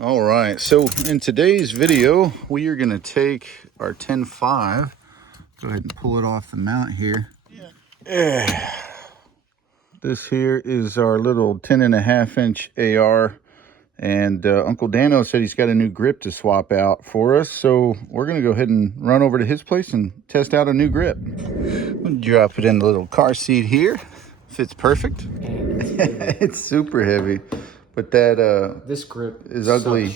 All right, so in today's video, we are going to take our 10.5. Go ahead and pull it off the mount here. Yeah. This here is our little 10.5-inch AR, and Uncle Dano said he's got a new grip to swap out for us, so we're going to go ahead and run over to his place and test out a new grip. We'll drop it in the little car seat here. Fits perfect. It's super heavy. But that this grip is ugly.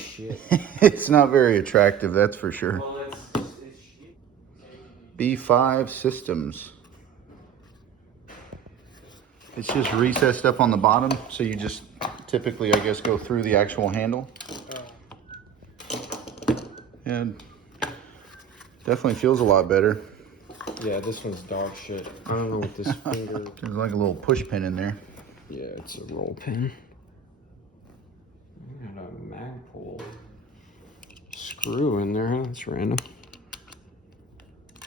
It's not very attractive, that's for sure. Well, it's B5 Systems. It's just recessed up on the bottom, so you just typically, I guess, go through the actual handle. And definitely feels a lot better. Yeah, this one's dog shit. I don't know what this finger. There's like a little push pin in there. Yeah, it's a roll pin. Got a mag pull screw in there, huh? That's random.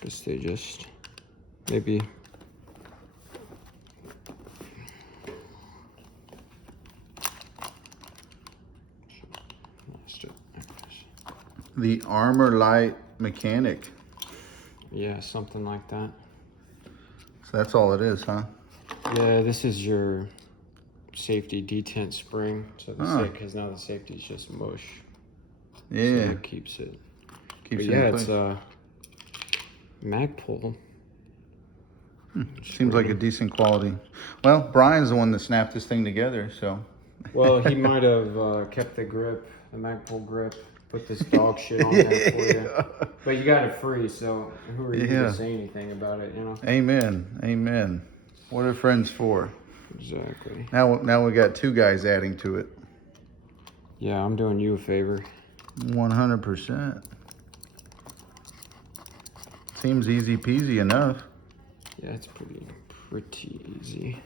Guess they just maybe. The Armor Light Mechanic. Yeah, something like that. So that's all it is, huh? Yeah, this is your safety detent spring. So because now the safety is just mush. Yeah. So it keeps it. Keeps but it yeah, in place. it's a mag pull. Seems like a decent quality. Well, Brian's the one that snapped this thing together, so. Well, he might have kept the grip, the mag pull grip, put this dog shit on there for you. But you got it free, so who are you to say anything about it, you know? Amen. Amen. What are friends for? Exactly. Now we got two guys adding to it. Yeah, I'm doing you a favor. 100%. Seems easy peasy enough. Yeah, it's pretty easy.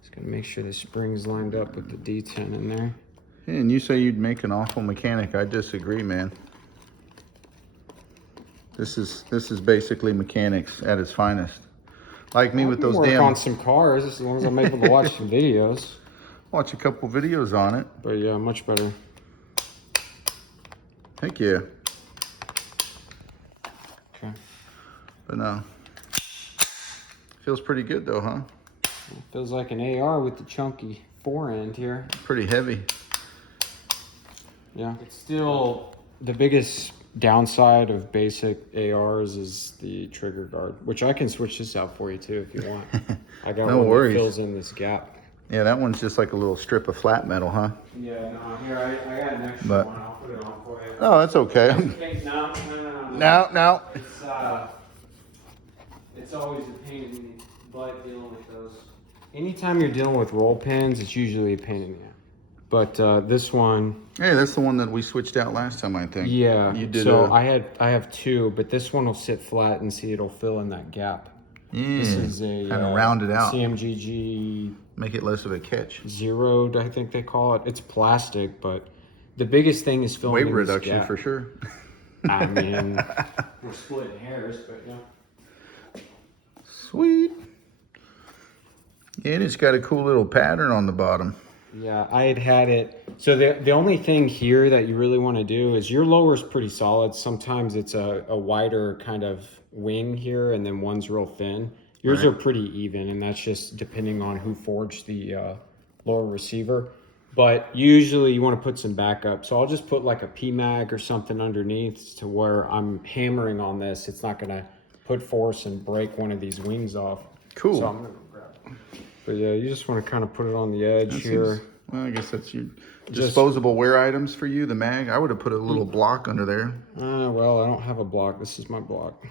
Just gonna make sure the spring's lined up with the detent in there. Hey, and you say you'd make an awful mechanic. I disagree, man. This is basically mechanics at its finest. Like me with those work on some cars as long as I'm able to watch some videos. Watch a couple videos on it. But yeah, much better. Heck yeah. Okay. But no. Feels pretty good though, huh? It feels like an AR with the chunky forend here. Pretty heavy. Yeah. It's still the biggest downside of basic ARs is the trigger guard, which I can switch this out for you too if you want. I got one that fills in this gap. Yeah, that one's just like a little strip of flat metal, huh? Yeah, no, here, I got an extra one. I'll put it on for you. Oh, that's okay. No. It's always a pain in the butt dealing with those. Anytime you're dealing with roll pins, it's usually a pain in the ass. But this one. Hey, that's the one that we switched out last time, I think. Yeah. You did. So I have two, but this one will sit flat and see it'll fill in that gap. Yeah. This is a kind of round it out. CMGG. Make it less of a catch. Zeroed, I think they call it. It's plastic, but the biggest thing is filling weight reduction for sure. I mean, we're splitting hairs, but yeah. Sweet. Yeah, and it's got a cool little pattern on the bottom. Yeah, I had it. So the only thing here that you really want to do is your lower is pretty solid. Sometimes it's a wider kind of wing here, and then one's real thin. Yours are pretty even, and that's just depending on who forged the lower receiver. But usually you want to put some backup. So I'll just put like a PMAG or something underneath to where I'm hammering on this. It's not going to put force and break one of these wings off. Cool. So I'm going to grab it. But yeah, you just want to kind of put it on the edge here. Well, I guess that's your disposable wear items for you, the mag. I would have put a little block under there. Well, I don't have a block. This is my block.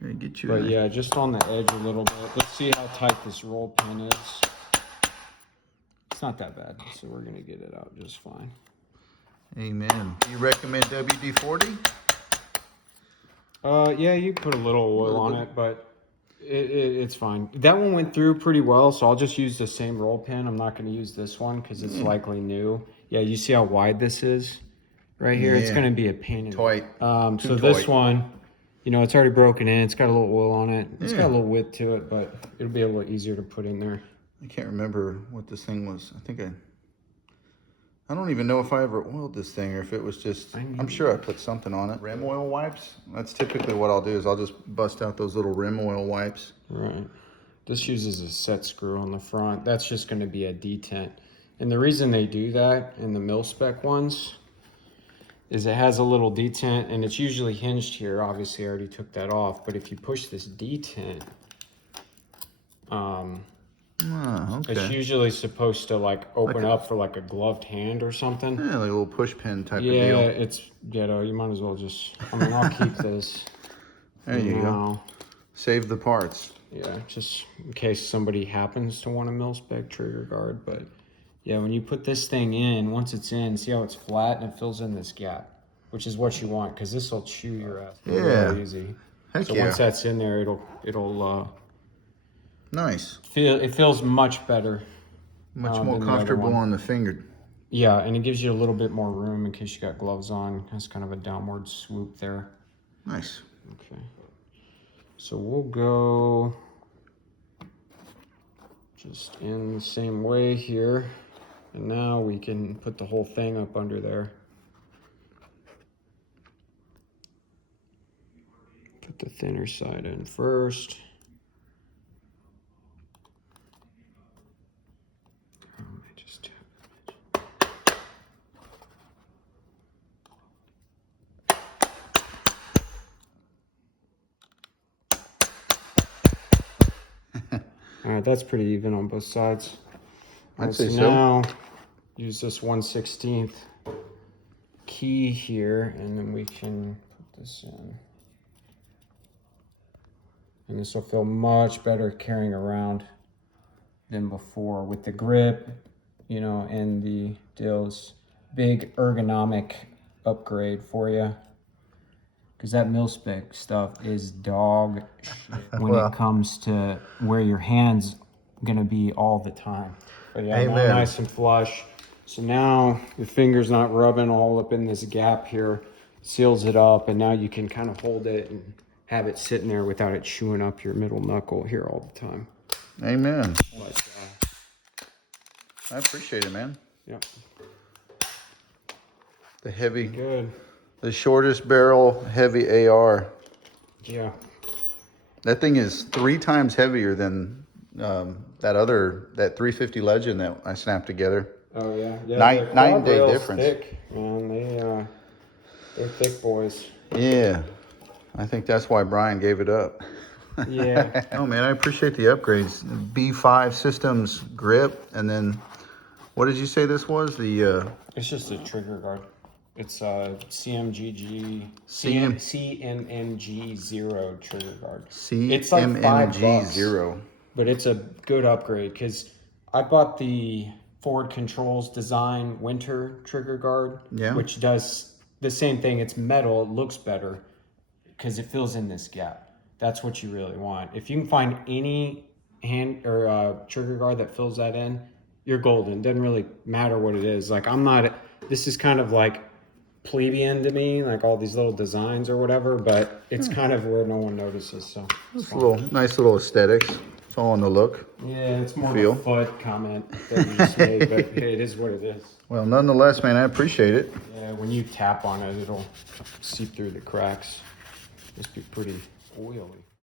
Here, get you. But yeah, just on the edge a little bit. Let's see how tight this roll pin is. It's not that bad, so we're going to get it out just fine. Amen. Do you recommend WD-40? Yeah, you put a little oil on it, but it's fine. That one went through pretty well, so I'll just use the same roll pin. I'm not going to use this one because it's likely new. Yeah, you see how wide this is right here? Yeah. It's going to be a pain in the so this one, you know, it's already broken in. It's got a little oil on it. It's got a little width to it, but it'll be a little easier to put in there. I can't remember what this thing was. I think I don't even know if I ever oiled this thing or if it was just, I'm sure I put something on it. Rim oil wipes? That's typically what I'll do is I'll just bust out those little rim oil wipes. Right. This uses a set screw on the front. That's just going to be a detent. And the reason they do that in the mil-spec ones is it has a little detent and it's usually hinged here. Obviously, I already took that off. But if you push this detent, Okay. it's usually supposed to like open up for like a gloved hand or something. Yeah, like a little push pin type of deal. Yeah, it's ghetto. You might as well just, I mean, I'll keep this. There you go. Save the parts. Yeah, just in case somebody happens to want a mil-spec trigger guard. But yeah, when you put this thing in, once it's in, see how it's flat and it fills in this gap, which is what you want because this will chew your ass real easy. Heck So yeah. once that's in there, it'll nice. it feels much better. Much more comfortable on the finger. Yeah, and it gives you a little bit more room in case you got gloves on. Has kind of a downward swoop there. Nice. Okay. So we'll go just in the same way here. And now we can put the whole thing up under there. Put the thinner side in first. All right, that's pretty even on both sides. I'd say so. Now, use this 1/16 key here, and then we can put this in. And this will feel much better carrying around than before with the grip, you know, and the deals. Big ergonomic upgrade for you. Because that mil-spec stuff is dog shit when it comes to where your hand's gonna be all the time. But yeah, now nice and flush. So now your finger's not rubbing all up in this gap here, seals it up, and now you can kind of hold it and have it sitting there without it chewing up your middle knuckle here all the time. Amen. But, I appreciate it, man. yeah. The heavy. Good. The shortest barrel heavy AR. Yeah. That thing is 3 times heavier than that 350 Legend that I snapped together. Oh yeah. Yeah. Night and day difference. Thick, man. They're thick boys. Yeah. I think that's why Brian gave it up. Yeah. Oh man, I appreciate the upgrades. B5 systems grip, and then what did you say this was? The It's just a trigger guard. It's CMMG 0 trigger guard. It's like $5, 0. but it's a good upgrade because I bought the Ford Controls Design Winter trigger guard, which does the same thing. It's metal, it looks better because it fills in this gap. That's what you really want. If you can find any hand or trigger guard that fills that in, you're golden. Doesn't really matter what it is. Like this is kind of like plebeian to me, like all these little designs or whatever, but it's kind of where no one notices. So it's nice little aesthetics. It's all on the look. Yeah, it's more of a foot comment that you just made, but it is what it is. Well, nonetheless, man, I appreciate it. Yeah, when you tap on it, it'll seep through the cracks. Must be pretty oily.